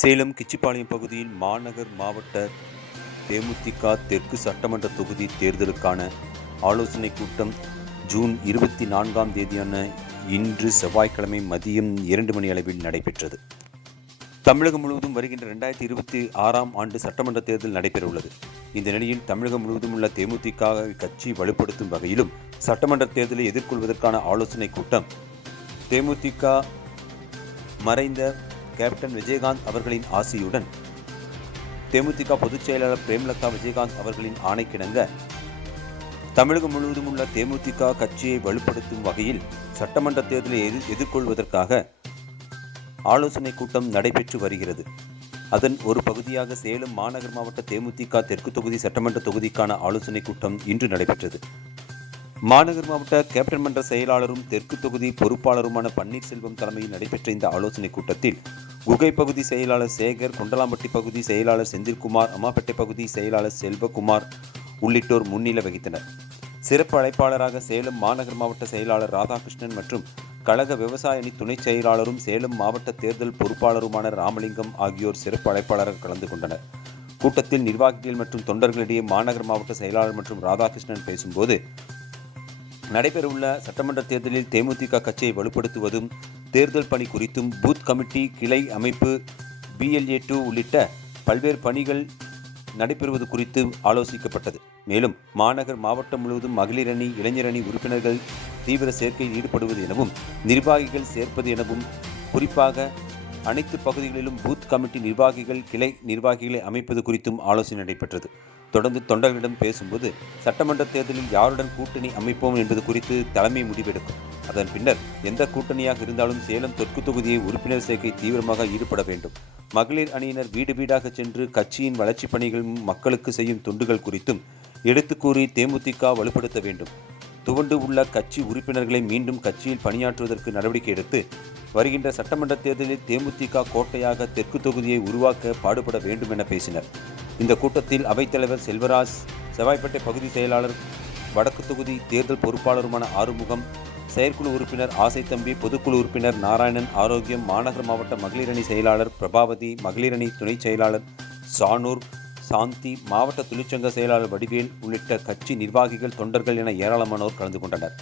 சேலம் கிச்சிபாளையம் பகுதியில் மாநகர் மாவட்ட தேமுதிக தெற்கு சட்டமன்ற தொகுதி தேர்தலுக்கான ஆலோசனைக் கூட்டம் ஜூன் 24ஆம் தேதியான இன்று செவ்வாய்க்கிழமை மதியம் 2 மணி அளவில் நடைபெற்றது. தமிழகம் முழுவதும் வருகின்ற 2026ஆம் ஆண்டு சட்டமன்ற தேர்தல் நடைபெறவுள்ளது. இந்த நிலையில் தமிழகம் முழுவதும் உள்ள தேமுதிக கட்சி வலுப்படுத்தும் வகையிலும் சட்டமன்ற தேர்தலை எதிர்கொள்வதற்கான ஆலோசனைக் கூட்டம் தேமுதிக மறைந்த கேப்டன் விஜயகாந்த் அவர்களின் ஆசியுடன் தேமுதிக பொதுச் செயலாளர் பிரேமலதா விஜயகாந்த் அவர்களின் ஆணைக்கிணங்க தமிழகம் முழுவதும் உள்ள தேமுதிக கட்சியை வலுப்படுத்தும் வகையில் சட்டமன்ற தேர்தலை எதிர்கொள்வதற்காக ஆலோசனைக் கூட்டம் நடைபெற்று வருகிறது. அதன் ஒரு பகுதியாக சேலம் மாநகர் மாவட்ட தேமுதிக தெற்கு தொகுதி சட்டமன்ற தொகுதிக்கான ஆலோசனைக் கூட்டம் இன்று நடைபெற்றது. மாநகர் மாவட்ட கேப்டன் மன்ற செயலாளரும் தெற்கு தொகுதி பொறுப்பாளருமான பன்னீர்செல்வம் தலைமையில் நடைபெற்ற இந்த ஆலோசனைக் கூட்டத்தில் குகை பகுதி செயலாளர் சேகர், கொண்டலாம்பட்டி பகுதி செயலாளர் செந்தில்குமார், அம்மாப்பேட்டை பகுதி செயலாளர் செல்வகுமார் உள்ளிட்டோர் முன்னிலை வகித்தனர். சிறப்பு அழைப்பாளராக சேலம் மாநகர் மாவட்ட செயலாளர் ராதாகிருஷ்ணன் மற்றும் கழக விவசாய அணி துணை செயலாளரும் சேலம் மாவட்ட தேர்தல் பொறுப்பாளருமான ராமலிங்கம் ஆகியோர் சிறப்பு அழைப்பாளர்கள் கலந்து கொண்டனர். கூட்டத்தில் நிர்வாகிகள் மற்றும் தொண்டர்களிடையே மாநகர் மாவட்ட செயலாளர் மற்றும் ராதாகிருஷ்ணன் பேசும்போது, நடைபெறவுள்ள சட்டமன்ற தேர்தலில் தேமுதிக கட்சியை வலுப்படுத்துவதும், தேர்தல் பணி குறித்தும், பூத் கமிட்டி, கிளை அமைப்பு, BLA2 உள்ளிட்ட பல்வேறு பணிகள் நடைபெறுவது குறித்து ஆலோசிக்கப்பட்டது. மேலும் மாநகர் மாவட்டம் முழுவதும் மகளிர் அணி, இளைஞர் அணி உறுப்பினர்கள் தீவிர சேர்க்கையில் ஈடுபடுவது எனவும், நிர்வாகிகள் சேர்ப்பது எனவும், குறிப்பாக அனைத்து பகுதிகளிலும் பூத் கமிட்டி நிர்வாகிகள், கிளை நிர்வாகிகளை அமைப்பது குறித்தும் ஆலோசனை நடைபெற்றது. தொடர்ந்து தொண்டர்களிடம் பேசும்போது, சட்டமன்ற தேர்தலில் யாருடன் கூட்டணி அமைப்போம் என்பது குறித்து தலைமை முடிவெடுக்கும். அதன் பின்னர் எந்த கூட்டணியாக இருந்தாலும் சேலம் தெற்கு தொகுதியை உறுப்பினர் சேர்க்கை தீவிரமாக ஈடுபட வேண்டும். மகளிர் அணியினர் வீடு வீடாக சென்று கட்சியின் வளர்ச்சிப் பணிகளும் மக்களுக்கு செய்யும் தொண்டுகள் குறித்தும் எடுத்துக் கூறி தேமுதிக வலுப்படுத்த வேண்டும். துவண்டு உள்ள கட்சி உறுப்பினர்களை மீண்டும் கட்சியில் பணியாற்றுவதற்கு நடவடிக்கை எடுத்து வருகின்ற சட்டமன்ற தேர்தலில் தேமுதிக கோட்டையாக தெற்கு தொகுதியை உருவாக்க பாடுபட வேண்டும் என பேசினர். இந்த கூட்டத்தில் அவைத்தலைவர் செல்வராஜ், செவ்வாய்ப்பேட்டை பகுதி செயலாளர், வடக்கு தொகுதி தேர்தல் பொறுப்பாளருமான ஆறுமுகம், செயற்குழு உறுப்பினர் ஆசைத்தம்பி, பொதுக்குழு உறுப்பினர் நாராயணன், ஆரோக்கியம், மாநகர் மாவட்ட மகளிர் அணி செயலாளர் பிரபாவதி, மகளிர் அணி துணை செயலாளர் சானூர், சாந்தி, மாவட்ட தொழிற்சங்க செயலாளர் வடிவேல் உள்ளிட்ட கட்சி நிர்வாகிகள், தொண்டர்கள் என ஏராளமானோர் கலந்து கொண்டனர்.